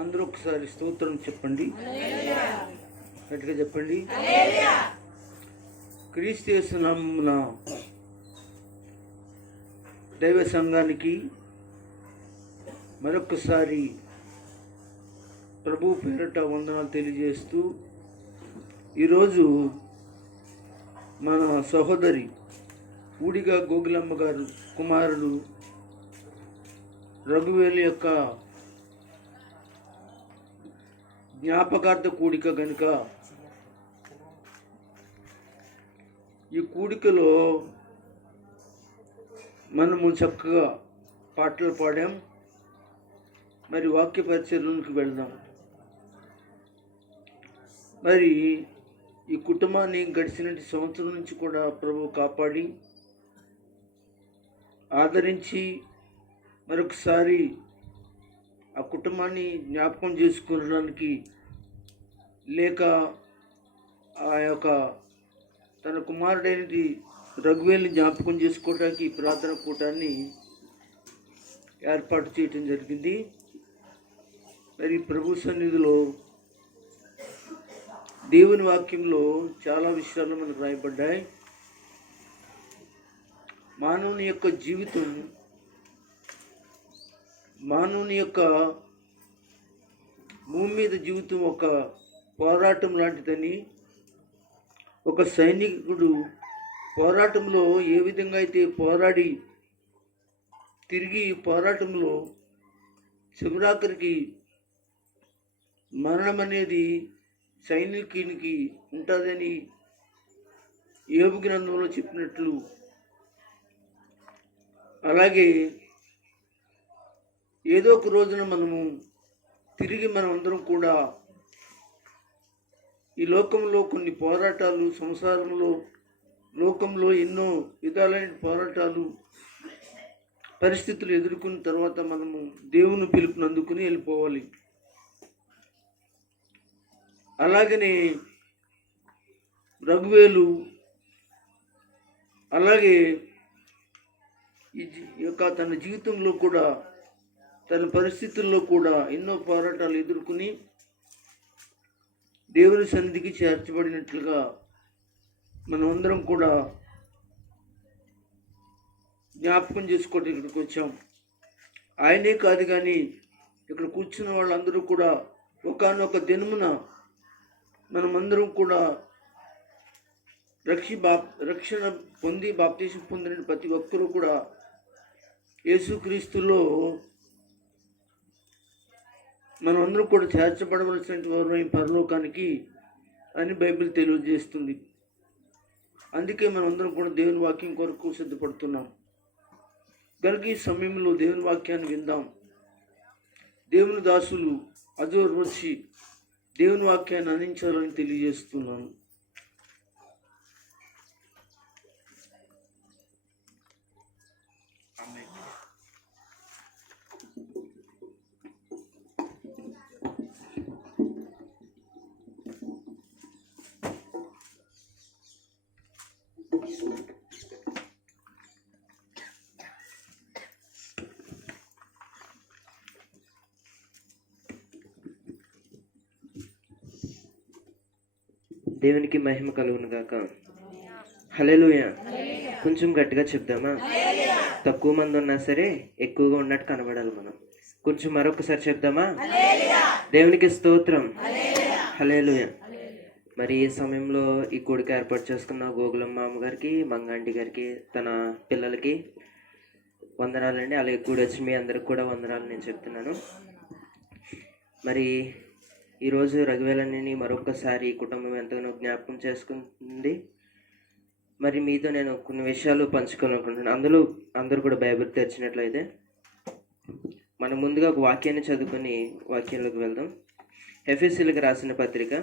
అందరూ ఒకసారి స్తోత్రం చెప్పండి, గట్టిగా చెప్పండి. క్రీస్తు యేసు నామమున దైవ సంఘానికి మరొకసారి ప్రభు పేరట వందనాలు తెలియజేస్తూ, ఈరోజు మన సహోదరి ఊడిగా గోగులమ్మ గారు కుమారుడు రఘువేలు యొక్క జ్ఞాపకార్థ కూడిక కనుక ఈ కూడికలో మనము చక్కగా పాటలు పాడాం. మరి వాక్య పరిచర్యలకు వెళ్దాం. మరి ఈ కుటుంబాన్ని గడిచిన సంవత్సరం నుంచి కూడా ప్రభు కాపాడి ఆదరించి మరొకసారి ఆ కుటుంబాన్ని జ్ఞాపకం చేసుకోవడానికి, లేక ఆ యొక్క తన కుమారుడైనది రఘువేల్ని జ్ఞాపకం చేసుకోవడానికి ప్రార్థన కూటాన్ని ఏర్పాటు చేయటం జరిగింది. మరి ప్రభు సన్నిధిలో దేవుని వాక్యంలో చాలా విషయాలు మనకు రాయబడ్డాయి. మానవుని యొక్క జీవితం, మానవుని యొక్క భూమి మీద జీవితం ఒక పోరాటం లాంటిదని, ఒక సైనికుడు పోరాటంలో ఏ విధంగా అయితే పోరాడి తిరిగి పోరాటంలో చివరాఖరికి మరణం అనేది సైనికునికి ఉంటుందని యోబు గ్రంథంలో చెప్పినట్లు, అలాగే ఏదో ఒక రోజున మనము తిరిగి మనమందరం కూడా ఈ లోకంలో కొన్ని పోరాటాలు, సంసారంలో లోకంలో ఎన్నో విధాలైన పోరాటాలు, పరిస్థితులు ఎదుర్కొన్న తర్వాత మనము దేవుని పిలుపుని అందుకుని వెళ్ళిపోవాలి. అలాగనే రఘువేలు అలాగే ఈ యొక్క తన జీవితంలో కూడా, తన పరిస్థితుల్లో కూడా ఎన్నో పోరాటాలు ఎదుర్కొని దేవుని సన్నిధికి చేర్చబడినట్లుగా మనమందరం కూడా జ్ఞాపకం చేసుకోవడం ఇక్కడికి వచ్చాం. ఆయనే కాదు కానీ ఇక్కడ కూర్చున్న వాళ్ళందరూ కూడా ఒకానొక దినమున మనమందరం కూడా రక్షణ పొంది బాప్తీసం పొందిన ప్రతి ఒక్కరూ కూడా యేసుక్రీస్తులో మనమందరం కూడా చేర్చబడవలసిన వారమై పరలోకానికి అని బైబిల్ తెలియజేస్తుంది. అందుకే మనమందరం కూడా దేవుని వాక్యం కొరకు సిద్ధపడుతున్నాం. కనుక ఈ సమయంలో దేవుని వాక్యాన్ని విందాం. దేవుని దాసులు అజోర్ వచ్చి దేవుని వాక్యాన్ని అందించాలని తెలియజేస్తున్నాను. దేవునికి మహిమ కలుగును గాక. హల్లెలూయా. కొంచెం గట్టిగా చెప్దామా? తక్కువ మంది ఉన్నా సరే ఎక్కువగా ఉన్నట్టు కనబడాలి మనం. కొంచెం మరొకసారి చెప్దామా? దేవునికి స్తోత్రం. హల్లెలూయా. మరి ఈ సమయంలో ఈ కూడిక ఏర్పాటు చేసుకున్న గోగులమ్మ అమ్మగారికి, మంగాంటి గారికి, తన పిల్లలకి వందనాలండి. అలాగే కూడి వచ్చి మీ అందరికి కూడా వందనాలు నేను చెప్తున్నాను. మరి ఈరోజు రఘువేలని మరొకసారి కుటుంబం ఎంతగానో జ్ఞాపకం చేసుకుంటుంది. మరి మీతో నేను కొన్ని విషయాలు పంచుకోవాలనుకుంటున్నాను. అందరూ కూడా బైబిల్ తెరిచినట్లయితే మనం ముందుగా ఒక వాక్యాన్ని చదువుకొని వాక్యంలోకి వెళ్దాం. ఎఫెసీయులకు రాసిన పత్రిక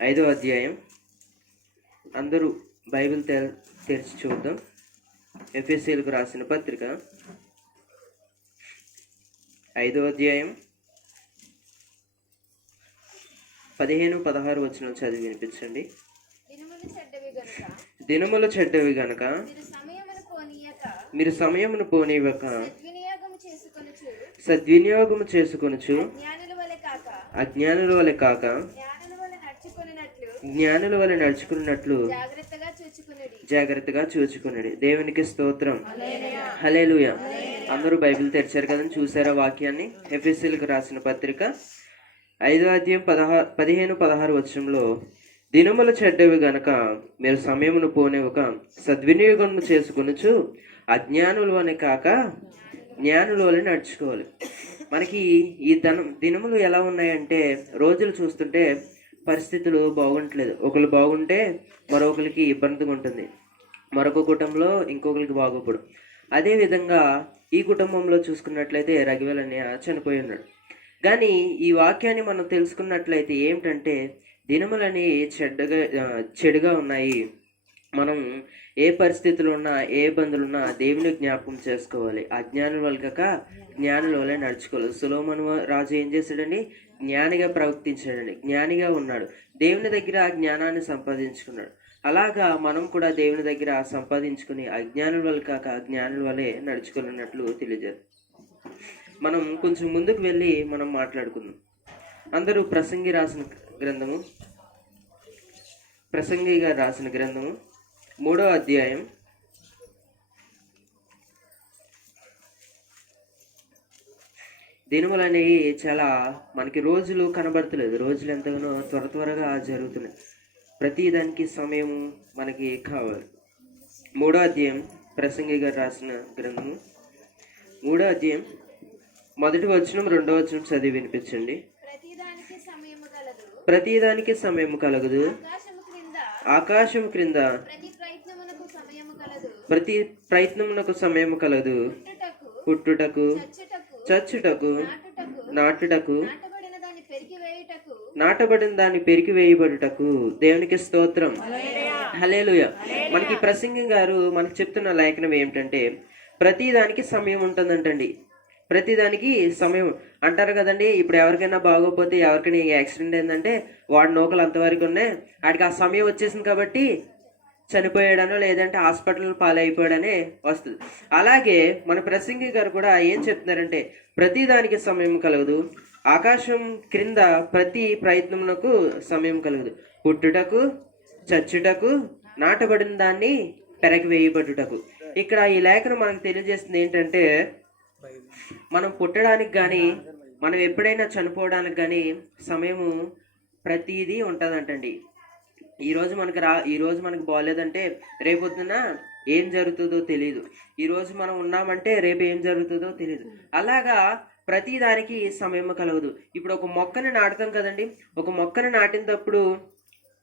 5వ అధ్యాయం. అందరూ బైబిల్ తెరిచి చూద్దాం. ఎఫెసీయులకు రాసిన పత్రిక 5వ అధ్యాయం 15-16 వచనాలు చదివి వినిపించండి. దినములు చెడ్డవి గనక మీరు సమయమును పోనీయక సద్వినియోగము చేసుకొనుచు జ్ఞానుల వలె కాక అజ్ఞానుల వలె కాక జ్ఞానుల వలె నడుచుకొనినట్లు జ్ఞానుల వలె నడుచుకున్నట్లు జాగ్రత్తగా చూచుకునుడి. దేవునికి స్తోత్రం. హల్లెలూయా. అందరూ బైబిల్ తెరిచారు కదండి, చూసారా వాక్యాన్ని? ఎఫెసీయులకు రాసిన పత్రిక 5వ అధ్యాయం 15-16 వచనంలో, దినములు చెడ్డవి గనక మీరు సమయమును పోనివ్వక సద్వినియోగము చేసుకొనుచు అజ్ఞానుల వలె కాక జ్ఞానుల వలె నడుచుకోవాలి. మనకి ఈ దినములు ఎలా ఉన్నాయంటే, రోజులు చూస్తుంటే పరిస్థితులు బాగుంటలేదు. ఒకరు బాగుంటే మరొకరికి ఇబ్బందిగా ఉంటుంది, మరొక కుటుంబంలో ఇంకొకరికి బాగోపడు. అదేవిధంగా ఈ కుటుంబంలో చూసుకున్నట్లయితే రఘువేల్ అన్నయ్య చనిపోయి ఉన్నాడు. కానీ ఈ వాక్యాన్ని మనం తెలుసుకున్నట్లయితే ఏమిటంటే, దినములని చెడుగా ఉన్నాయి. మనం ఏ పరిస్థితులు ఉన్నా, ఏ ఇబ్బందులు ఉన్నా దేవుని జ్ఞాపకం చేసుకోవాలి. అజ్ఞానుల వల్ల కాక జ్ఞానుల వల్లే నడుచుకోవాలి. సొలొమోను రాజు ఏం చేశాడండి? జ్ఞానిగా ప్రవర్తించాడండి, జ్ఞానిగా ఉన్నాడు. దేవుని దగ్గర జ్ఞానాన్ని సంపాదించుకున్నాడు. అలాగా మనం కూడా దేవుని దగ్గర సంపాదించుకుని అజ్ఞానుల వల్ల కాక జ్ఞానుల వల్లే నడుచుకున్నట్లు తెలియజేది. మనం కొంచెం ముందుకు వెళ్ళి మనం మాట్లాడుకుందాం. అందరూ ప్రసంగి గారు రాసిన గ్రంథము 3వ అధ్యాయం 'దినములు అనేవి చాలా మనకి రోజులు కనబడతలేదు. రోజులు ఎంతగానో త్వరగా జరుగుతున్నాయి. ప్రతి దానికి సమయం మనకి కావాలి. 3వ అధ్యాయం ప్రసంగి గారు రాసిన గ్రంథము 3వ అధ్యాయం 1వ వచనం 2వ వచనం చదివి వినిపించండి. ప్రతిదానికి సమయము కలగదు. ఆకాశము క్రింద ప్రతి ప్రయత్నమునకు సమయము కలదు. పుట్టుటకు, చచ్చుటకు, నాటుటకు, నాటబడిన దాన్ని పెరికి వేయబడుటకు. దేవునికి స్తోత్రం. హల్లెలూయా. మనకి ప్రసంగి గారు మనకు చెప్తున్న లేఖనం ఏమిటంటే, ప్రతి దానికి సమయం ఉంటుందంటండి. ప్రతిదానికి సమయం అంటారు కదండి. ఇప్పుడు ఎవరికైనా బాగోపోతే, ఎవరికైనా యాక్సిడెంట్ అయిందంటే వాడి నూకలు అంతవరకు ఉన్నాయి, వాడికి ఆ సమయం వచ్చేసింది కాబట్టి చనిపోయాడనో లేదంటే హాస్పిటల్ పాలైపోయాడనే వస్తుంది. అలాగే మన ప్రసంగి గారు కూడా ఏం చెప్తున్నారంటే, ప్రతిదానికి సమయం కలగదు. ఆకాశం క్రింద ప్రతి ప్రయత్నమునకు సమయం కలగదు. పుట్టుటకు, చచ్చుటకు, నాటబడిన దాన్ని పెరగి వేయబడుటకు. ఇక్కడ ఈ లేఖను మనకు తెలియజేస్తుంది ఏంటంటే, మనం పుట్టడానికి కానీ మనం ఎప్పుడైనా చనిపోవడానికి కానీ సమయము ప్రతిదీ ఉంటుందంటండి. ఈరోజు మనకు బాగోలేదంటే రేపొద్దున ఏం జరుగుతుందో తెలియదు. ఈరోజు మనం ఉన్నామంటే రేపు ఏం జరుగుతుందో తెలియదు. అలాగా ప్రతి దానికి సమయం కలగదు. ఇప్పుడు ఒక మొక్కని నాటుతాం కదండి. ఒక మొక్కని నాటినప్పుడు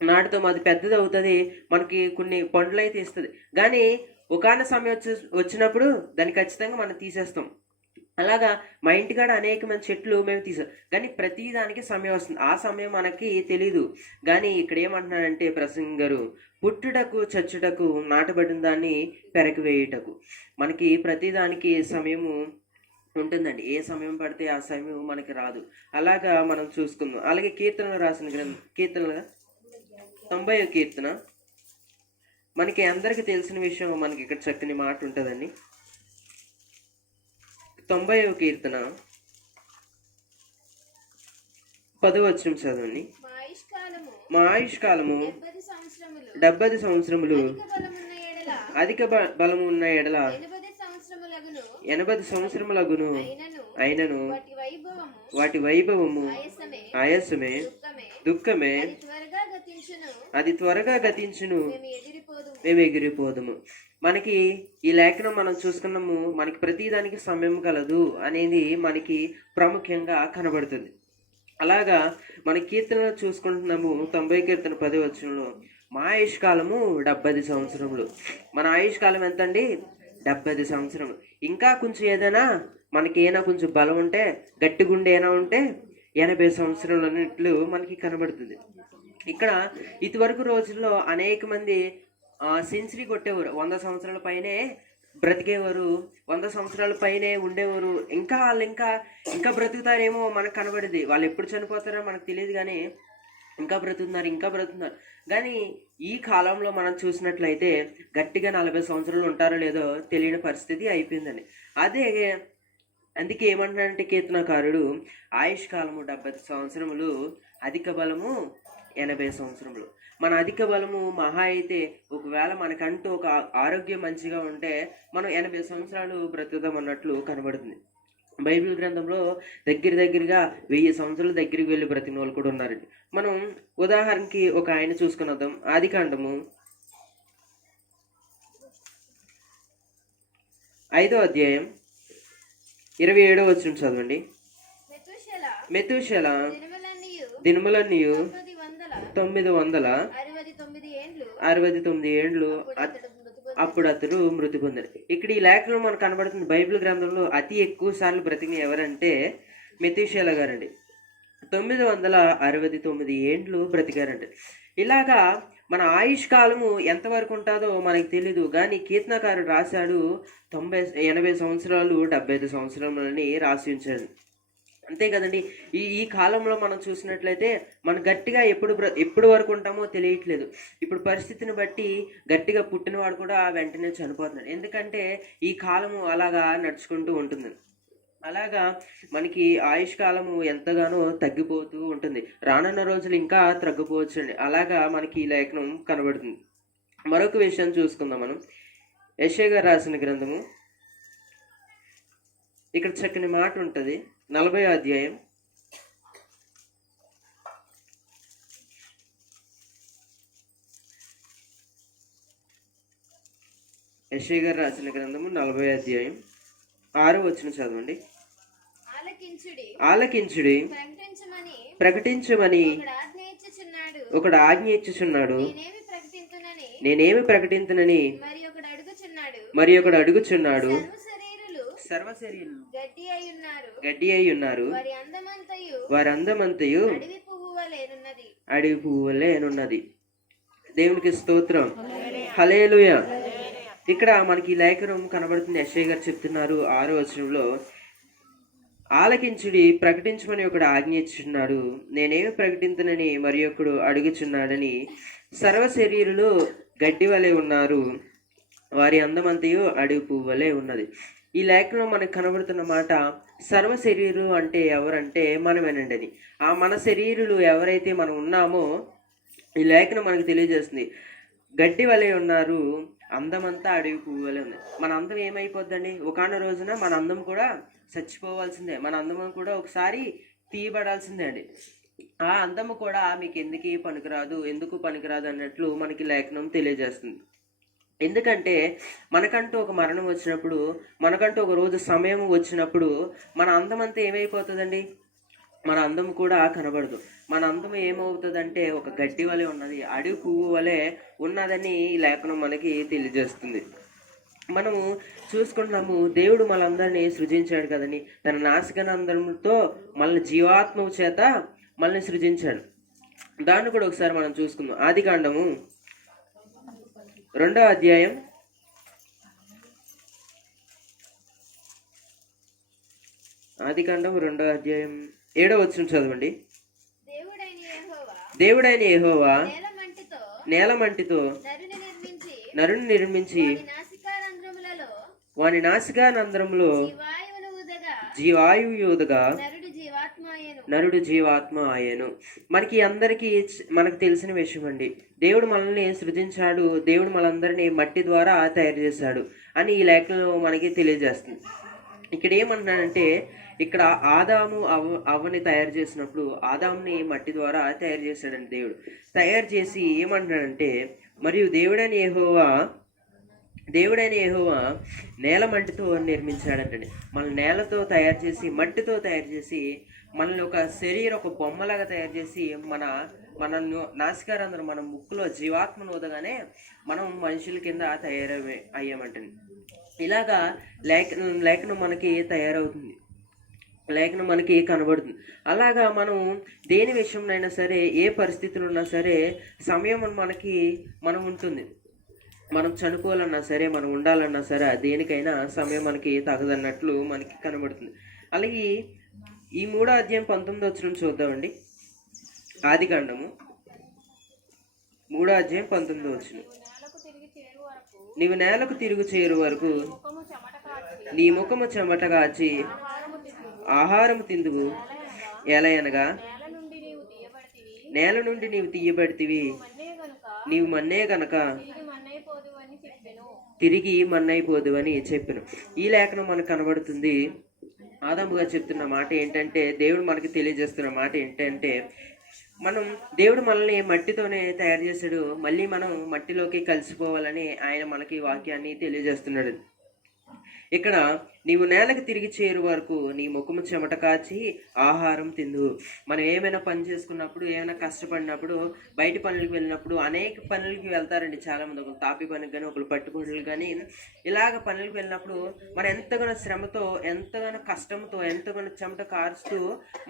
నాటుతాం, అది పెద్దది అవుతుంది, మనకి కొన్ని పండ్లు అయితే ఇస్తుంది. కానీ ఒకనొక సమయం వచ్చినప్పుడు దాన్ని ఖచ్చితంగా మనం తీసేస్తాం. అలాగా మా ఇంటికాడ అనేకమైన చెట్లు మేము తీసాం, కానీ ప్రతి దానికి సమయం వస్తుంది. ఆ సమయం మనకి తెలీదు. కానీ ఇక్కడ ఏమంటున్నారంటే ప్రసంగి గారు, పుట్టుటకు, చచ్చుటకు, నాటబడిన దాన్ని పెరకి వేయుటకు. మనకి ప్రతి దానికి సమయము ఉంటుందండి. ఏ సమయం పడితే ఆ సమయం మనకి రాదు. అలాగా మనం చూసుకుందాం. అలాగే కీర్తనలు రాసిన కీర్తనలుగా 90వ కీర్తన, మనకి అందరికీ తెలిసిన విషయం, మనకి ఇక్కడ చక్కని మాట ఉంటుందండి. 90వ కీర్తన 10వ వచనం చదవండి. మా ఆయుష్కాలము 70 సంవత్సరములు, అధిక బలము ఉన్న ఎడల 80 సంవత్సరములగును. అయినను వాటి వైభవము ఆయాసమే, దుఃఖమే, అది త్వరగా గతించును, మేము ఎగిరిపోదుము. మనకి ఈ లేఖనం మనం చూసుకున్నాము. మనకి ప్రతిదానికి సమయం కలదు అనేది మనకి ప్రాముఖ్యంగా కనబడుతుంది. అలాగా మన కీర్తనలో చూసుకుంటున్నాము. 90 కీర్తన 10వ వచనంలో, మా ఆయుష్కాలము 70 సంవత్సరములు. మన ఆయుష్కాలం ఎంత అండి? 70 సంవత్సరములు. ఇంకా కొంచెం ఏదైనా మనకి కొంచెం బలం ఉంటే, గట్టి గుండె ఉంటే 80 సంవత్సరాలు అన్నట్లు మనకి కనబడుతుంది. ఇక్కడ ఇదివరకు రోజుల్లో అనేక మంది సెంచరీ కొట్టేవారు. 100 సంవత్సరాల పైనే బ్రతికేవారు, 100 సంవత్సరాల పైనే ఉండేవారు. వాళ్ళు ఇంకా బ్రతుకుతారేమో మనకు కనబడింది. వాళ్ళు ఎప్పుడు చనిపోతారో మనకు తెలియదు, కానీ ఇంకా బ్రతుకుతున్నారు. కానీ ఈ కాలంలో మనం చూసినట్లయితే గట్టిగా 40 సంవత్సరాలు ఉంటారో లేదో తెలియని పరిస్థితి అయిపోయిందండి. అదే అందుకే ఏమంటున్నాడంటే కీర్తనకారుడు, ఆయుష్ కాలము 70 సంవత్సరములు, అధిక బలము 80 సంవత్సరములు. మన అధిక బలము మహా అయితే ఒకవేళ మనకంటూ ఒక ఆరోగ్యం మంచిగా ఉంటే మనం 80 సంవత్సరాలు బ్రతుకుదాం అన్నట్లు కనబడుతుంది. బైబిల్ గ్రంథంలో దగ్గరగా 1000 సంవత్సరాల దగ్గరికి వెళ్ళి బ్రతికిన వాళ్ళు కూడా ఉన్నారండి. మనం ఉదాహరణకి ఒక ఆయన చూసుకుని వద్దాం. ఆదికాండము 5వ అధ్యాయం 27వ వచనం చదవండి. మెతూషెల దినములన్నీయు 969 ఏండ్లు అప్పుడు అతడు మృతి పొందాడు. ఇక్కడ ఈ లేఖలో మనకు కనబడుతుంది, బైబిల్ గ్రంథంలో అతి ఎక్కువ సార్లు బ్రతికిన ఎవరంటే మెతూషెల గారండి. 969 ఏండ్లు బ్రతికారండి. ఇలాగా మన ఆయుష్ కాలము ఎంతవరకు ఉంటుందో మనకి తెలీదు, కానీ కీర్తనకారుడు రాశాడు 80 సంవత్సరాలు 75 సంవత్సరాలని రాసి ఉంచాడు. అంతే కదండి. ఈ కాలంలో మనం చూసినట్లయితే మనం గట్టిగా ఎప్పుడు వరకు ఉంటామో తెలియట్లేదు. ఇప్పుడు పరిస్థితిని బట్టి గట్టిగా పుట్టినవాడు కూడా వెంటనే చనిపోతున్నాడు. ఎందుకంటే ఈ కాలము అలాగా నడుచుకుంటూ ఉంటుంది. అలాగా మనకి ఆయుష్ కాలము ఎంతగానో తగ్గిపోతూ ఉంటుంది. రానున్న రోజులు ఇంకా తగ్గిపోవచ్చు అండి. అలాగా మనకి ఈ లేఖనం కనబడుతుంది. మరొక విషయం చూసుకుందాం మనం. యెషయా గారు రాసిన గ్రంథము, ఇక్కడ చక్కని మాట ఉంటుంది. 40వ అధ్యాయం 40వ అధ్యాయం 6వ వచనం చదవండి. ఆలకించుడి, ప్రకటించమని ఒకడు ఆజ్ఞ ఇచ్చుచున్నాడు. నేనేమి ప్రకటింతునని మరి ఒకడు అడుగుచున్నాడు. సర్వశరీరులు గడ్డి అయి ఉన్నారు, వారి అందమంతయు అడవి పువ్వులేనున్నది. దేవునికి స్తోత్రం, హల్లెలూయా. ఇక్కడ మనకి లేఖనం కనబడుతుంది. యెషయా గారు చెప్తున్నారు 6వ వచనంలో, ఆలకించుడి, ప్రకటించమని ఒకడు ఆజ్ఞ ఇచ్చుచున్నాడు. నేనేమి ప్రకటింతునని మరి ఒకడు అడుగుచున్నాడని. సర్వశరీరులు గడ్డి వలె ఉన్నారు, వారి అందమంతయు అడవి పువ్వులే ఉన్నది. ఈ లేఖలో మనకు కనబడుతున్న మాట, సర్వ శరీరు అంటే ఎవరంటే మనమేనండి. అది ఆ మన శరీరులు ఎవరైతే మనం ఉన్నామో ఈ లేఖనం మనకు తెలియజేస్తుంది. గడ్డి వలె ఉన్నారు, అందమంతా అడవి పువ్వు వలె ఉంది. మన అందం ఏమైపోద్దండి? ఒకనొక రోజున మన అందం కూడా చచ్చిపోవాల్సిందే. మన అందం కూడా ఒకసారి తీయబడాల్సిందే అండి. ఆ అందము కూడా మీకు ఎందుకు పనికిరాదు అన్నట్లు మనకి లేఖనం తెలియజేస్తుంది. ఎందుకంటే మనకంటూ ఒక మరణం వచ్చినప్పుడు, మనకంటూ ఒక రోజు సమయం వచ్చినప్పుడు మన అందం అంతా ఏమైపోతుందండి? మన అందం కూడా కనబడదు. మన అందం ఏమవుతుందంటే ఒక గడ్డి వలె ఉన్నది, అడవి పువ్వు వలె ఉన్నదని ఈ లేఖనం మనకి తెలియజేస్తుంది. మనము చూసుకుంటున్నాము, దేవుడు మనందరినీ సృజించాడు కదండి. తన నాసికానందంతో మనల్ని జీవాత్మ చేత మనల్ని సృజించాడు. దాన్ని కూడా ఒకసారి మనం చూసుకుందాం. ఆదికాండము 2వ అధ్యాయం 7వ వచనం చదవండి. దేవుడైన యెహోవా నేలమంటితో నరుని నిర్మించి వాని నాసికానందములో జీవాయువు యూదగా నరుడు జీవాత్మ ఆయను. మనకు తెలిసిన విషయం అండి. దేవుడు మనల్ని సృజించాడు, దేవుడు మనందరినీ మట్టి ద్వారా తయారు చేశాడు అని ఈ లేఖలో మనకి తెలియజేస్తుంది. ఇక్కడ ఏమంటున్నాడంటే, ఇక్కడ ఆదాము అవ్వని తయారు చేసినప్పుడు ఆదాముని మట్టి ద్వారా తయారు చేశాడండి. దేవుడు తయారు చేసి ఏమంటున్నాడంటే, మరియు దేవుడైన యెహోవా నేల మంటితో నిర్మించాడంటండి. మన నేలతో తయారు చేసి, మట్టితో తయారు చేసి, మనల్ని ఒక బొమ్మలాగా తయారు చేసి మన నాసికారంధ్రం, మన ముక్కులో జీవాత్మను ఊదగానే మనం మనుషుల కింద అయ్యామంటండి. ఇలాగా లేఖనం మనకి తయారవుతుంది, లేఖనం మనకి కనబడుతుంది. అలాగా మనం దేని విషయంలో సరే, ఏ పరిస్థితులు ఉన్నా సరే, సమయం మనం ఉంటుంది. మనం చనిపోవాలన్నా సరే, మనం ఉండాలన్నా సరే, దేనికైనా సమయం మనకి తగదన్నట్లు మనకి కనబడుతుంది. అలాగే ఈ 3వ అధ్యాయం 19వ వచనం చూద్దామండి. ఆదికాండము 3వ అధ్యాయం 19వ వచనం. నీవు నేలకు తిరుగు చేరు వరకు ముఖము చెమట కాచి నీ ముఖము చెమట కాచి ఆహారము తిందువు. ఆహారము తిందువు. ఎలయనగా నేల నుండి నీవు తీయబడితివి. నేల నుండి నీవు తీయబడితివి, మన్నే గనుక నీవు మన్నే గనక తిరిగి మన్నైపోదు అని చెప్పెను. తిరిగి మన్నైపోదు అని చెప్పాను. ఈ లేఖనం మనకు కనబడుతుంది. ఆదాముగా చెప్తున్న మాట ఏంటంటే, దేవుడు మనకి తెలియజేస్తున్న మాట ఏంటంటే, దేవుడు మనల్ని మట్టితోనే తయారు చేశాడు, మళ్ళీ మనం మట్టిలోకి కలిసిపోవాలని ఆయన మనకి వాక్యాన్ని తెలియజేస్తున్నాడు. ఇక్కడ నీవు నేలకు తిరిగి చేరు వరకు నీ ముఖము చెమట కాచి ఆహారం తిందు. మనం ఏమైనా పని చేసుకున్నప్పుడు, ఏమైనా కష్టపడినప్పుడు, బయట పనులకు వెళ్ళినప్పుడు, అనేక పనులకి వెళ్తారండి చాలామంది. ఒకరు తాపి పనికి కానీ, ఒకరు పట్టు పనులు కానీ, ఇలాగ పనులకు వెళ్ళినప్పుడు మనం ఎంతగానో శ్రమతో, ఎంతగానో కష్టంతో, ఎంతగానో చెమట కారుస్తూ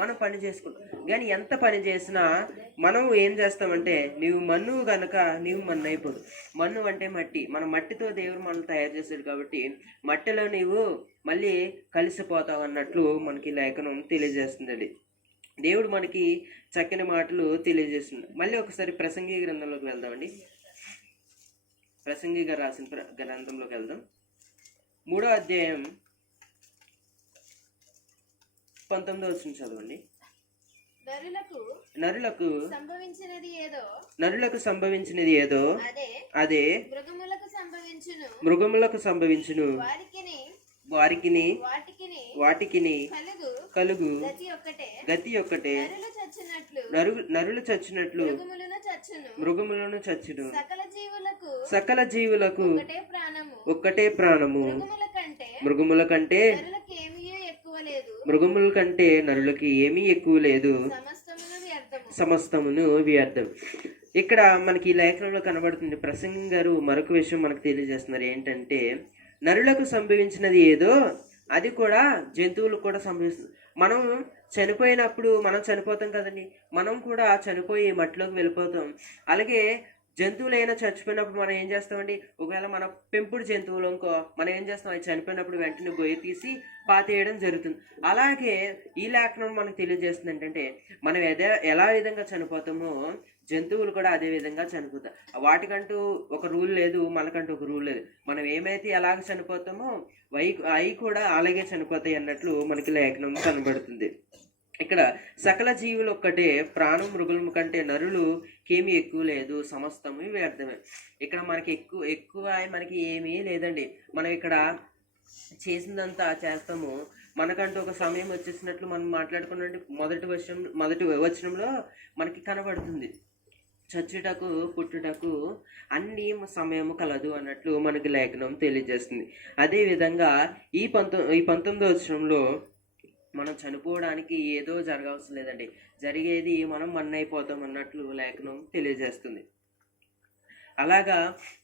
మనం పని చేసుకుంటాం. కానీ ఎంత పని చేసినా మనం ఏం చేస్తామంటే, నీవు మన్ను గనక నీవు మన్ను అయిపోదు. మన్ను అంటే మట్టి. మన మట్టితో దేవుడు మనల్ని తయారు చేశాడు కాబట్టి మట్టిలో నీవు మళ్ళీ కలిసిపోతావు అన్నట్లు మనకి లేఖనం తెలియజేస్తుందండి. దేవుడు మనకి చక్కని మాటలు తెలియజేస్తుంది. మళ్ళీ ఒకసారి ప్రసంగి గ్రంథంలోకి వెళ్దామండి. ప్రసంగి గారు రాసిన గ్రంథంలోకి వెళ్దాం. 3వ అధ్యాయం 19వ వచనం చదవండి. నరులకు సంభవించినది ఏదో అదే మృగములకు సంభవించును. వాటికిని కలుగు గతి ఒక్కటే. నరులు చచ్చినట్లు మృగములను చచ్చును. సకల జీవులకు ఒక్కటే ప్రాణము. మృగముల కంటే నరులకి ఏమీ ఎక్కువ లేదు. సమస్తమును వ్యర్థం. ఇక్కడ మనకి ఈ లేఖనంలో కనబడుతుంది. ప్రసంగం గారు మరొక విషయం మనకు తెలియజేస్తున్నారు. ఏంటంటే, నరులకు సంభవించినది ఏదో అది కూడా జంతువులకు కూడా సంభవిస్తుంది. మనం చనిపోయినప్పుడు మనం చనిపోతాం కదండి, మనం కూడా చనిపోయి మట్టిలోకి వెళ్ళిపోతాం. అలాగే జంతువులైనా చచ్చిపోయినప్పుడు మనం ఏం చేస్తామండి, ఒకవేళ మన పెంపుడు జంతువులు ఇంకో మనం ఏం చేస్తాం, అవి చనిపోయినప్పుడు వెంటనే గొయ్యి తీసి పాతేయడం జరుగుతుంది. అలాగే ఈ లేఖనం మనకు తెలియజేస్తుంది ఏంటంటే, మనం ఎలా విధంగా చనిపోతామో జంతువులు కూడా అదే విధంగా చనిపోతాయి. వాటికంటూ ఒక రూల్ లేదు, మనకంటూ ఒక రూల్ లేదు. మనం ఏమైతే ఎలాగ చనిపోతామో అవి కూడా అలాగే చనిపోతాయి అన్నట్లు మనకి లేఖనం కనబడుతుంది. ఇక్కడ సకల జీవులు ఒక్కటే ప్రాణం. మృగుల కంటే నరులుకేమీ ఎక్కువ లేదు. సమస్తము వ్యర్థమే. ఇక్కడ మనకి ఎక్కువ మనకి ఏమీ లేదండి. మనం ఇక్కడ చేసిందంతా చేస్తాము. మనకంటూ ఒక సమయం వచ్చేసినట్లు మనం మాట్లాడుకున్నట్టు మొదటి వచనంలో మనకి కనబడుతుంది. చచ్చుటకు పుట్టుటకు అన్ని సమయము కలదు అన్నట్లు మనకి లేఖనం తెలియజేస్తుంది. అదేవిధంగా ఈ 19వ వచనంలో మనం చనిపోవడానికి ఏదో జరగవలసిన లేదండి, జరిగేది మనం మన్నైపోతాం అన్నట్లు లేఖనం తెలియజేస్తుంది. అలాగా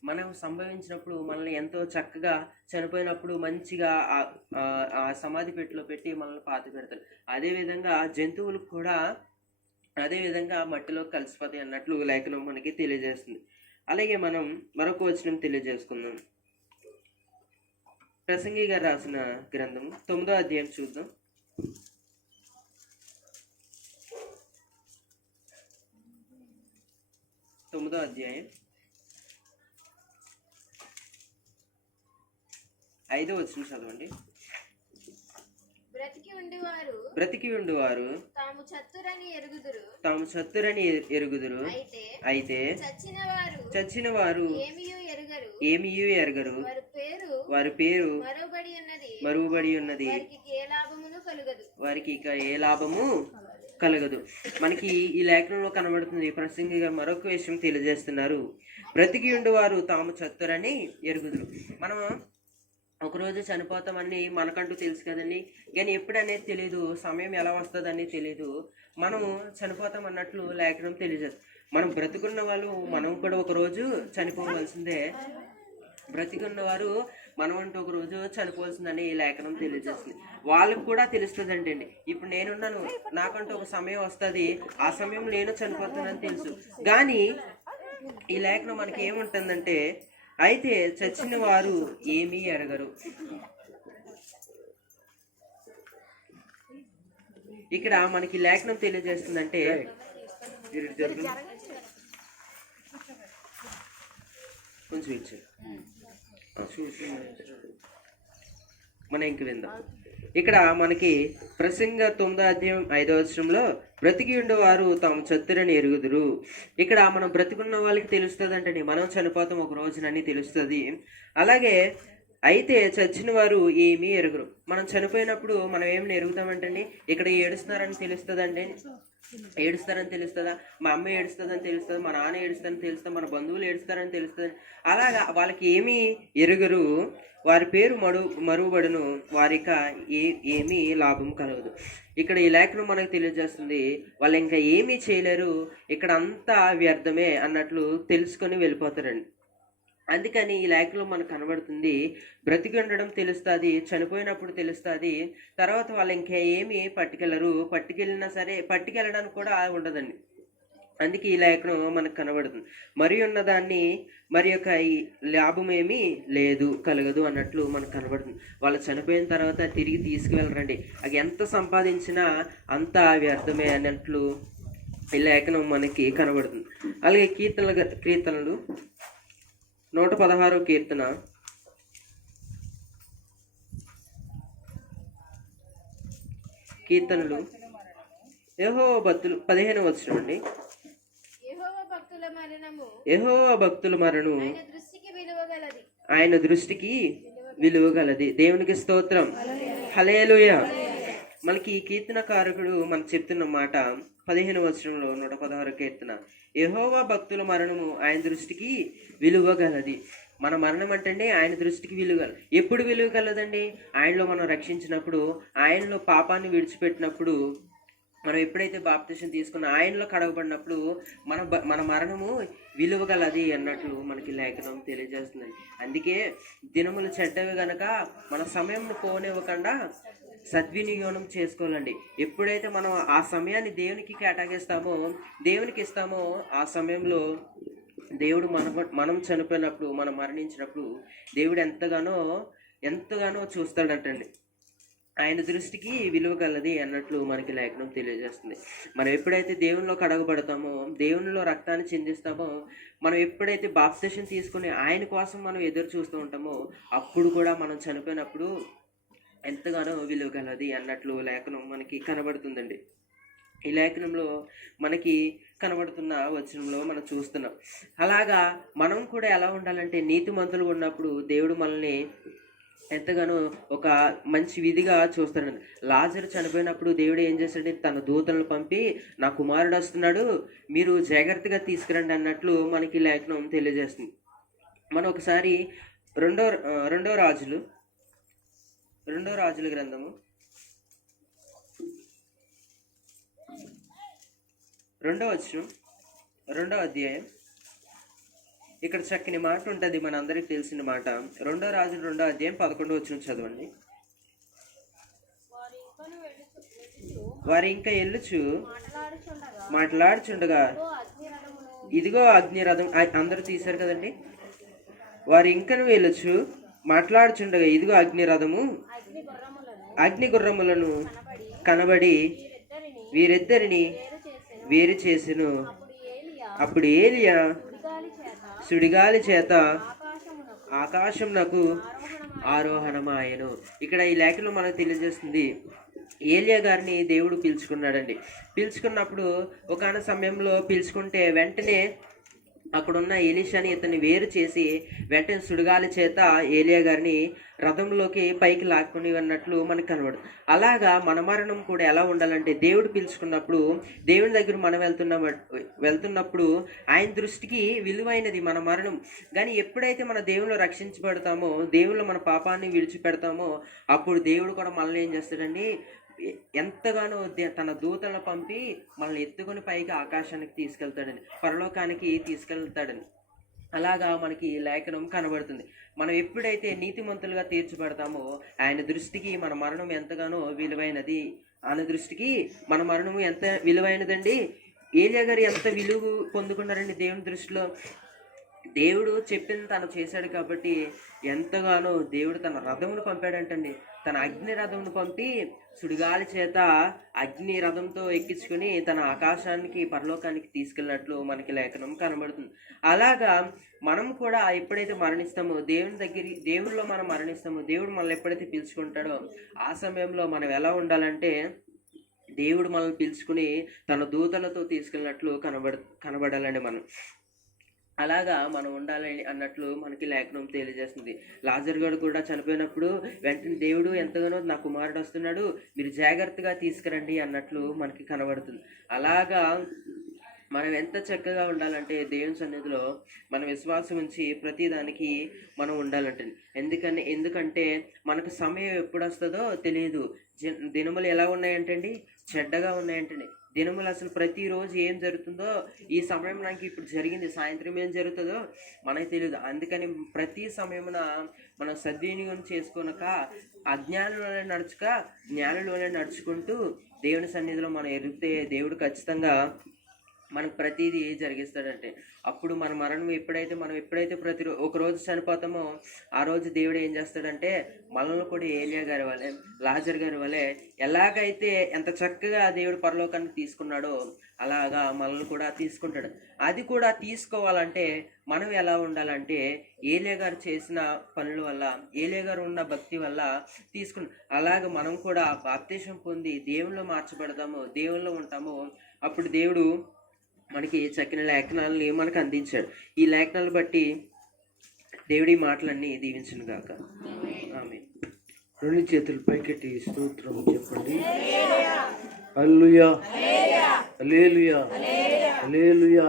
మనం సంభవించినప్పుడు మనల్ని ఎంతో చక్కగా చనిపోయినప్పుడు మంచిగా ఆ సమాధి పెట్టిలో పెట్టి మనల్ని పాతి పెడతారు. అదేవిధంగా జంతువులకు కూడా అదేవిధంగా మట్టిలో కలిసిపోతాయి అన్నట్లు లేఖనం మనకి తెలియజేస్తుంది. అలాగే మనం మరొక వచనం తెలియజేసుకుందాం. ప్రసంగి గారు రాసిన గ్రంథం 9వ అధ్యాయం చూద్దాం. 9వ అధ్యాయం 5వ వచనం చదవండి. బ్రతికి ఉండువారు తాము చత్తురని ఎరుగుదురు. అయితే చచ్చిన వారు ఏమియూ ఎరగరు. వారి పేరు మరువబడి ఉన్నది. వారికి ఇక ఏ లాభము కలగదు. మనకి ఈ లేఖనంలో కనబడుతుంది. ప్రసంగిగా మరొక విషయం తెలియజేస్తున్నారు. బ్రతికి ఉండువారు తాము చత్తురని ఎరుగుదురు. మనం ఒకరోజు చనిపోతామని మనకంటూ తెలుసు కదండి, కానీ ఎప్పుడనేది తెలియదు, సమయం ఎలా వస్తుందని తెలియదు. మనం చనిపోతాం అన్నట్లు లేఖనం తెలియజేస్తుంది. మనం బ్రతికున్న వాళ్ళు మనం కూడా ఒకరోజు చనిపోవలసిందే. బ్రతికున్నవారు మనం అంటూ ఒక రోజు చనిపోవాల్సిందని ఈ లేఖనం తెలియజేస్తుంది. వాళ్ళకు కూడా తెలుస్తుంది అండి. ఇప్పుడు నేనున్నాను, నాకంటూ ఒక సమయం వస్తుంది, ఆ సమయం నేను చనిపోతానని తెలుసు. కానీ ఈ లేఖనం మనకి ఏముంటుందంటే, అయితే చచ్చిన వారు ఏమీ ఎరగరు. ఇక్కడ మనకి లేఖనం తెలియజేస్తుందంటే, కొంచెం ఇచ్చారు, మనం ఇంక విందాం. ఇక్కడ మనకి ప్రసంగ 9వ అధ్యాయం 5వ వచనంలో బ్రతికి ఉండేవారు తాము చతురని ఎరుగుదురు. ఇక్కడ మనం బ్రతికున్న వాళ్ళకి తెలుస్తుంది అంటండి, మనం చనిపోతాం ఒక రోజునని తెలుస్తుంది. అలాగే అయితే చచ్చిన వారు ఏమీ ఎరుగురు. మనం చనిపోయినప్పుడు మనం ఏమి ఎరుగుతామంటండి, ఇక్కడ ఏడుస్తున్నారని తెలుస్తుంది అంటే, ఏడుస్తారని తెలుస్తుందా, మా అమ్మ ఏడుస్తుందని తెలుస్తుంది, మా నాన్న ఏడుస్తారని తెలుస్తుంది, మన బంధువులు ఏడుస్తారని తెలుస్తుంది. అలాగా వాళ్ళకి ఏమీ ఎరుగరు, వారి పేరు మరువబడును, వారిక ఏమీ లాభం కలగదు. ఇక్కడ ఈ లేఖనం మనకు తెలియజేస్తుంది, వాళ్ళు ఇంకా ఏమీ చేయలేరు, ఇక్కడ అంతా వ్యర్థమే అన్నట్లు తెలుసుకొని వెళ్ళిపోతారండి. అందుకని ఈ లేఖలో మనకు కనబడుతుంది, బ్రతికి ఉండడం తెలుస్తుంది, చనిపోయినప్పుడు తెలుస్తుంది, తర్వాత వాళ్ళు ఇంకా ఏమి పట్టుకెళ్ళరు, పట్టుకెళ్ళినా సరే పట్టుకెళ్ళడానికి కూడా ఉండదండి. అందుకే ఈ లేఖనం మనకు కనబడుతుంది, మరి ఉన్నదాన్ని మరి యొక్క ఈ లాభం ఏమీ లేదు కలగదు అన్నట్లు మనకు కనబడుతుంది. వాళ్ళు చనిపోయిన తర్వాత తిరిగి తీసుకువెళ్ళరండి, అది ఎంత సంపాదించినా అంత వ్యర్థమే అన్నట్లు ఈ లేఖనం మనకి కనబడుతుంది. అలాగే కీర్తనలు 116వ కీర్తన 15వ వచనం అండి. యెహోవా భక్తుల మరణము ఆయన దృష్టికి విలువగలది. దేవునికి స్తోత్రం, హల్లెలూయా. మనకి ఈ కీర్తనకారకుడు మనకు చెప్తున్న మాట 15వ వచనంలో 116వ కీర్తన, యెహోవా భక్తుల మరణము ఆయన దృష్టికి విలువగలది. మన మరణం అంటే ఆయన దృష్టికి విలువగలదు. ఎప్పుడు విలువగలదండి? ఆయనలో మనం రక్షించినప్పుడు, ఆయనలో పాపాన్ని విడిచిపెట్టినప్పుడు, మనం ఎప్పుడైతే బాప్తిసం తీసుకున్న ఆయనలో కడగబడినప్పుడు మన మరణము విలువగలది అన్నట్లు మనకి లేఖనం తెలియజేస్తుంది. అందుకే దినములు చెడ్డవి గనక మన సమయంను పోనివ్వకుండా సద్వినియోగం చేసుకోవాలండి. ఎప్పుడైతే మనం ఆ సమయాన్ని దేవునికి కేటాయిస్తామో, దేవునికి ఇస్తామో, ఆ సమయంలో దేవుడు మనం చనిపోయినప్పుడు, మనం మరణించినప్పుడు దేవుడు ఎంతగానో చూస్తాడంటండి. ఆయన దృష్టికి విలువ కలది అన్నట్లు మనకి లేఖనం తెలియజేస్తుంది. మనం ఎప్పుడైతే దేవునిలో కడగబడతామో, దేవునిలో రక్తాన్ని చిందిస్తామో, మనం ఎప్పుడైతే బాప్తిసం తీసుకుని ఆయన కోసం మనం ఎదురు చూస్తూ ఉంటామో, అప్పుడు కూడా మనం చనిపోయినప్పుడు ఎంతగానో విలువ కలది అన్నట్లు లేఖనం మనకి కనబడుతుందండి. ఈ లేఖనంలో మనకి కనబడుతున్న వచనంలో మనం చూస్తున్నాం. అలాగా మనం కూడా ఎలా ఉండాలంటే, నీతిమంతులు ఉన్నప్పుడు దేవుడు మనల్ని ఎంతగానో ఒక మంచి విధిగా చూస్తాడు. లాజరు చనిపోయినప్పుడు దేవుడు ఏం చేస్తాడంటే తన దూతలను పంపి, నా కుమారుడు వస్తున్నాడు, మీరు జాగ్రత్తగా తీసుకురండి అన్నట్లు మనకి లేఖనం తెలియజేస్తుంది. మనం ఒకసారి రెండో రాజుల గ్రంథము 2వ వచనం 2వ అధ్యాయం, ఇక్కడ చక్కని మాట ఉంటుంది, మన అందరికి తెలిసిన మాట. 2 రాజులు 2వ అధ్యాయం 11వ వచనం చదవండి. వారు ఇంకా ఎల్లుచు మాట్లాడుచుండగా ఇదిగో అగ్నిరథం. అందరూ తీశారు కదండి. వారు ఇంకను వెళ్ళొచ్చు మాట్లాడుచుండగా ఇదిగో అగ్నిరథము అగ్ని గుర్రములను కనబడి వీరిద్దరిని వేరు చేసెను. అప్పుడు ఏలియా సుడిగాలి చేత ఆకాశమునకు ఆరోహణమాయెను. ఇక్కడ ఈ లేఖలో మనకు తెలియజేస్తుంది, ఏలియా గారిని దేవుడు పిలుచుకున్నాడండి. పిలుచుకున్నప్పుడు ఒకనొక సమయంలో పిలుచుకుంటే వెంటనే అక్కడున్న ఎలీషాని ఇతన్ని వేరు చేసి వెంటనే సుడిగాలి చేత ఏలియా గారిని రథంలోకి పైకి లాక్కుని అన్నట్లు మనకు కనబడుతుంది. అలాగా మన మరణం కూడా ఎలా ఉండాలంటే, దేవుడు పిలుచుకున్నప్పుడు, దేవుని దగ్గర మనం వెళ్తున్నప్పుడు ఆయన దృష్టికి విలువైనది మన మరణం. కానీ ఎప్పుడైతే మన దేవునిలో రక్షించబడతామో, దేవునిలో మన పాపాన్ని విడిచిపెడతామో, అప్పుడు దేవుడు కూడా మనల్ని ఏం చేస్తాడండి, ఎంతగానో తన దూతలను పంపి మనల్ని ఎత్తుకొని పైకి ఆకాశానికి తీసుకెళ్తాడని, పరలోకానికి తీసుకెళ్తాడని. అలాగా మనకి లేఖనం కనబడుతుంది. మనం ఎప్పుడైతే నీతిమంతులుగా తీర్చబడతామో ఆయన దృష్టికి మన మరణం ఎంతగానో విలువైనది. ఆయన దృష్టికి మన మరణము ఎంత విలువైనదండి. ఏలియా గారు ఎంత విలువ పొందుకున్నారండి దేవుని దృష్టిలో. దేవుడు చెప్పింది తను చేశాడు కాబట్టి ఎంతగానో దేవుడు తన రథమును పంపాడంటండి. తన అగ్ని రథంను పంపి సుడిగాలి చేత అగ్ని రథంతో ఎక్కించుకుని తన ఆకాశానికి పరలోకానికి తీసుకెళ్ళినట్లు మనకి లేఖనం కనబడుతుంది. అలాగా మనం కూడా ఎప్పుడైతే మరణిస్తామో దేవుళ్ళలో మనం మరణిస్తామో, దేవుడు మనల్ని ఎప్పుడైతే పిలుచుకుంటాడో ఆ సమయంలో మనం ఎలా ఉండాలంటే దేవుడు మనల్ని పిలుచుకుని తన దూతలతో తీసుకెళ్ళినట్లు కనబడాలండి మనం. అలాగా మనం ఉండాలని అన్నట్లు మనకి లేఖనం తెలియజేస్తుంది. లాజర్ గారు కూడా చనిపోయినప్పుడు వెంటనే దేవుడు ఎంతగానో నా కుమారుడు వస్తున్నాడు, మీరు జాగ్రత్తగా తీసుకురండి అన్నట్లు మనకి కనబడుతుంది. అలాగా మనం ఎంత చక్కగా ఉండాలంటే దేవుని సన్నిధిలో మన విశ్వాసం ఉంచి ప్రతిదానికి మనం ఉండాలంటే ఎందుకంటే మనకు సమయం ఎప్పుడు వస్తుందో తెలియదు. దినములు ఎలా ఉన్నాయంటే అండి, చెడ్డగా ఉన్నాయంటండి. దినములు అసలు ప్రతిరోజు ఏం జరుగుతుందో, ఈ సమయం నాకు ఇప్పుడు జరిగింది, సాయంత్రం ఏం జరుగుతుందో మనకు తెలియదు. అందుకని ప్రతి సమయమున మనం సద్వినియోగం చేసుకొనక అజ్ఞానంలోనే నడుచుక జ్ఞానంలోనే నడుచుకుంటూ దేవుని సన్నిధిలో మనం ఎరిగితే దేవుడు ఖచ్చితంగా మనకు ప్రతిదీ జరిగిస్తాడంటే. అప్పుడు మన మరణం ఎప్పుడైతే ఒక రోజు చనిపోతామో ఆ రోజు దేవుడు ఏం చేస్తాడంటే మనల్ని కూడా ఏలియా గారి వలె, లాజర్ గారి వలె ఎలాగైతే ఎంత చక్కగా దేవుడు పరలోకానికి తీసుకున్నాడో అలాగా మనల్ని కూడా తీసుకుంటాడు. అది కూడా తీసుకోవాలంటే మనం ఎలా ఉండాలంటే ఏలియా గారు చేసిన పనుల వల్ల, ఏలియా గారు ఉన్న భక్తి వల్ల అలాగ మనం కూడా బాప్తిసం పొంది దేవుల్లో మార్చబడతాము, దేవుల్లో ఉంటాము. అప్పుడు దేవుడు మనకి చక్కని లేఖనాలని మనకు అందించాడు. ఈ లేఖనాలు బట్టి దేవుడి మాటలన్నీ దీవించును గాక. ఆమేన్. రెండు చేతులు పైకెట్టి స్తోత్రం చెప్పండి. హల్లెలూయా, హల్లెలూయా, హల్లెలూయా.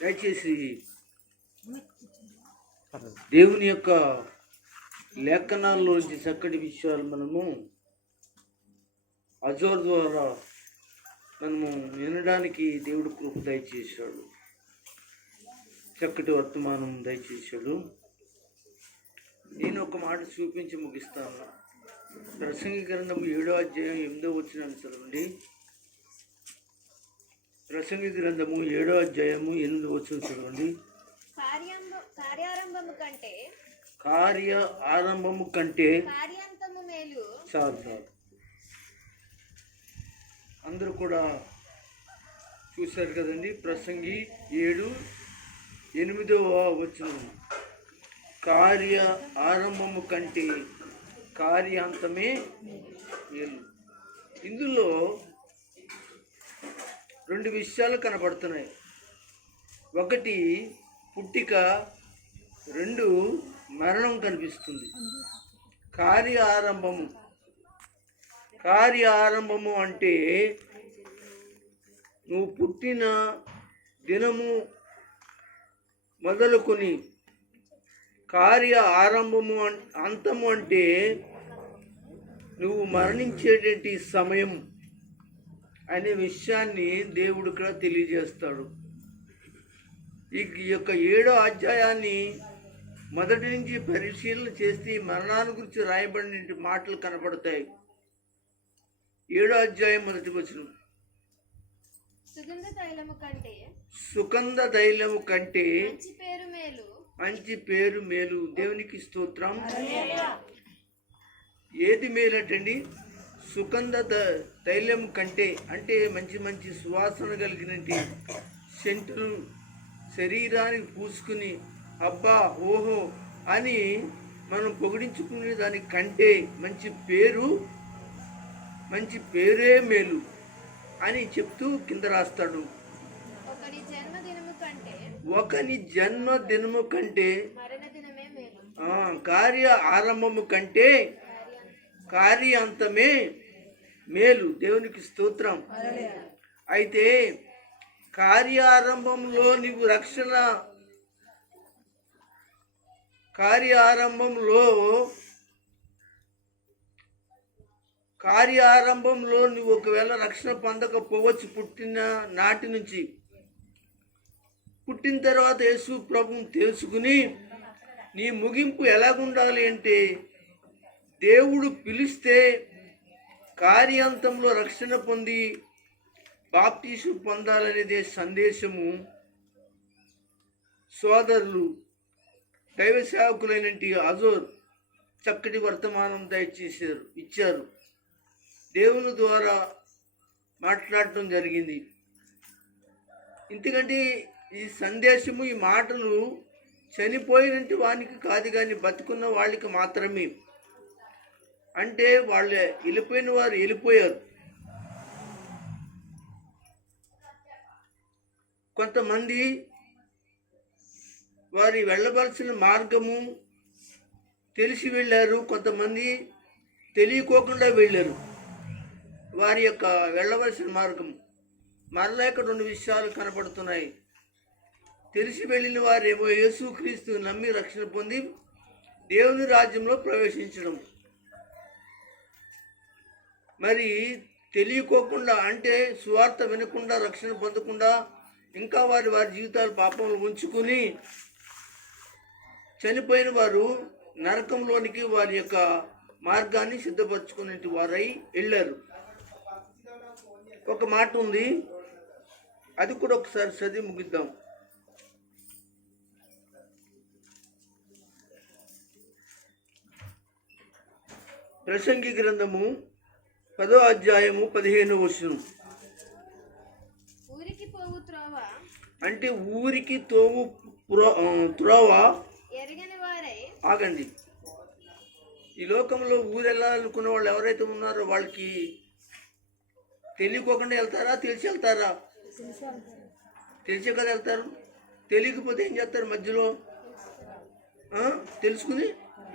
దయచేసి దేవుని యొక్క లేఖనాల్లోంచి చక్కటి విషయాలు మనము అజోర్ ద్వారా మనము వినడానికి దేవుడు కృప దయచేశాడు, చక్కటి వర్తమానం దయచేశాడు. నేను ఒక మాట చూపించి ముగిస్తాను. ప్రసంగి గ్రంథము 7వ అధ్యాయం 8వ వచనాన్ని చదవండి. ప్రసంగి గ్రంథము 7వ అధ్యాయము 8వ వచనం చదవండి. కార్య ఆరంభము కంటే చాలు. అందరూ కూడా చూశారు కదండి. ప్రసంగి 7:8 వచనం. కార్య ఆరంభము కంటే కార్యాంతమే మేలు. ఇందులో రెండు విషయాలు కనపడుతున్నాయి. ఒకటి పుట్టిక, రెండు మరణం కనిపిస్తుంది. కార్య ఆరంభము అంటే నువ్వు పుట్టిన దినము మొదలుకొని, కార్య ఆరంభము అంతము అంటే నువ్వు మరణించేటువంటి సమయం అనే విషయాన్ని దేవుడు ఇక్కడ తెలియజేస్తాడు. ఈ యొక్క 7వ అధ్యాయాన్ని మొదటి నుంచి పరిశీలన చేస్తే మరణాన్ని గురించి రాయబడిన మాటలు కనపడతాయి. 7వ అధ్యాయం 1వ వచనం. సుగంధ తైలము కంటే మంచి పేరు మేలు. దేవునికి స్తోత్రం. ఏది మేలు అంటండి? సుగంధ తైలం కంటే అంటే మంచి మంచి సువాసన కలిగినటువంటి సెంటులు శరీరానికి పూసుకుని అబ్బా ఓహో అని మనం పొగిడించుకునే దానికంటే మంచి పేరే మేలు అని చెప్తూ కింద రాస్తాడు. ఒకని జన్మదినము కంటే కార్య ఆరంభము కంటే కార్యాంతమే మేలు. దేవునికి స్తోత్రం. అయితే కార్యారంభంలో నీవు రక్షణ, కార్యారంభంలో నువ్వు ఒకవేళ రక్షణ పొందకపోవచ్చు. పుట్టిన నాటి నుంచి, పుట్టిన తర్వాత యేసు ప్రభువుని తెలుసుకుని నీ ముగింపు ఎలాగుండాలి అంటే దేవుడు పిలిస్తే కార్యాంతంలో రక్షణ పొంది బాప్తీసు పొందాలనేదే సందేశము. సోదరులు, దైవ సేవకులైనటువంటి అజోర్ చక్కటి వర్తమానం ఇచ్చారు. దేవుని ద్వారా మాట్లాడటం జరిగింది. ఎందుకంటే ఈ సందేశము, ఈ మాటలు చనిపోయినట్టు వానికి కాదు, కానీ బతుకున్న వాళ్ళకి మాత్రమే. అంటే వాళ్ళు వెళ్ళిపోయిన వారు వెళ్ళిపోయారు. కొంతమంది వారి వెళ్ళవలసిన మార్గము తెలిసి వెళ్ళారు, కొంతమంది తెలియకోకుండా వెళ్ళారు. వారి యొక్క వెళ్ళవలసిన మార్గం మరలా ఇక్కడ 2 విషయాలు కనపడుతున్నాయి. తెలిసి వెళ్ళిన వారేమో యేసుక్రీస్తు నమ్మి రక్షణ పొంది దేవుని రాజ్యంలో ప్రవేశించడం. మరి తెలియకోకుండా అంటే సువార్త వినకుండా రక్షణ పొందకుండా ఇంకా వారి జీవితాలు పాపంలో ఉంచుకుని చనిపోయిన వారు నరకంలోనికి వారి యొక్క మార్గాన్ని సిద్ధపరచుకునే వారై వెళ్ళారు. ఒక మాట ఉంది, అది కూడా ఒకసారి చదివి ముగిద్దాం. ప్రసంగి గ్రంథము 10వ అధ్యాయము 15వ వచనం. ఊరికి పోవు త్రోవ అంటే ఊరికి తోవు త్రోవ ఎరగని వారై. ఆగండి. ఈ లోకంలో ఊరు వెళ్ళాలనుకున్న వాళ్ళు ఎవరైతే ఉన్నారో వాళ్ళకి తెలియకోకుండా వెళ్తారా, తెలిసి వెళ్తారా? తెలిసే కదా వెళ్తారు. తెలియకపోతే ఏం చేస్తారు? మధ్యలో తెలుసుకుని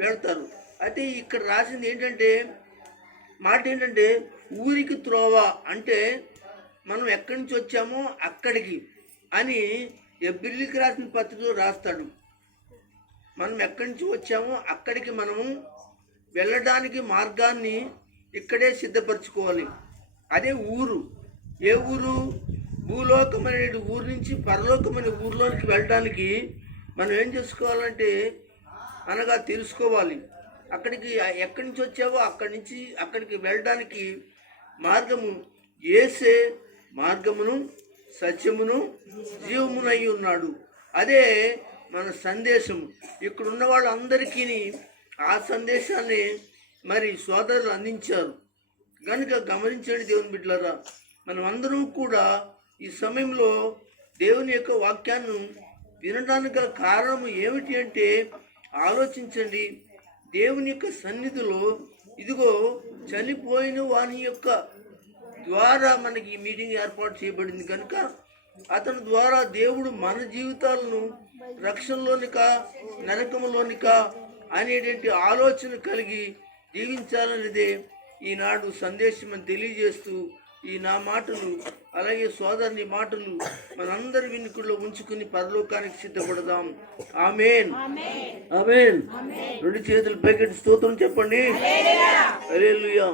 వెళ్తారు. అయితే ఇక్కడ రాసింది ఏంటంటే, మాట ఏంటంటే ఊరికి త్రోవ అంటే మనం ఎక్కడి నుంచి వచ్చామో అక్కడికి అని ఎబ్రిల్కి రాసిన పత్రికలో రాస్తాడు. మనం ఎక్కడి నుంచి వచ్చామో అక్కడికి మనము వెళ్ళడానికి మార్గాన్ని ఇక్కడే సిద్ధపరచుకోవాలి. అదే ఊరు. ఏ ఊరు? భూలోకం అనే ఊరు నుంచి పరలోకం అనే ఊరిలోనికి వెళ్ళడానికి మనం ఏం చేసుకోవాలంటే అనగా తెలుసుకోవాలి. అక్కడికి ఎక్కడి నుంచి వచ్చావో అక్కడి నుంచి అక్కడికి వెళ్ళడానికి మార్గము యేసే మార్గమును సత్యమును జీవమునై ఉన్నాడు. అదే మన సందేశం. ఇక్కడున్న వాళ్ళందరికీ ఆ సందేశాన్ని మరి సోదరులు అందించారు. కనుక గమనించండి దేవుని బిడ్డలారా, మనం అందరం కూడా ఈ సమయంలో దేవుని యొక్క వాక్యాన్ని వినడానికి గల కారణం ఏమిటి అంటే ఆలోచించండి. దేవుని యొక్క సన్నిధిలో ఇదిగో చనిపోయిన వాని యొక్క ద్వారా మనకి ఈ మీటింగ్ ఏర్పాటు చేయబడింది. కనుక అతని ద్వారా దేవుడు మన జీవితాలను రక్షణలోనిక నరకంలోనిక అనేటువంటి ఆలోచన కలిగి జీవించాలనేదే ఈనాడు సందేశం అని తెలియజేస్తూ ఈ నా మాటలు అలాగే సోదరుని మాటలు మనందరి వినికుల్లో ఉంచుకుని పరలోకానికి సిద్ధపడదాం. ఆమేన్, ఆమేన్. 2 చేతులు పైకెత్తి స్తోత్రం చెప్పండి. హల్లెలూయా.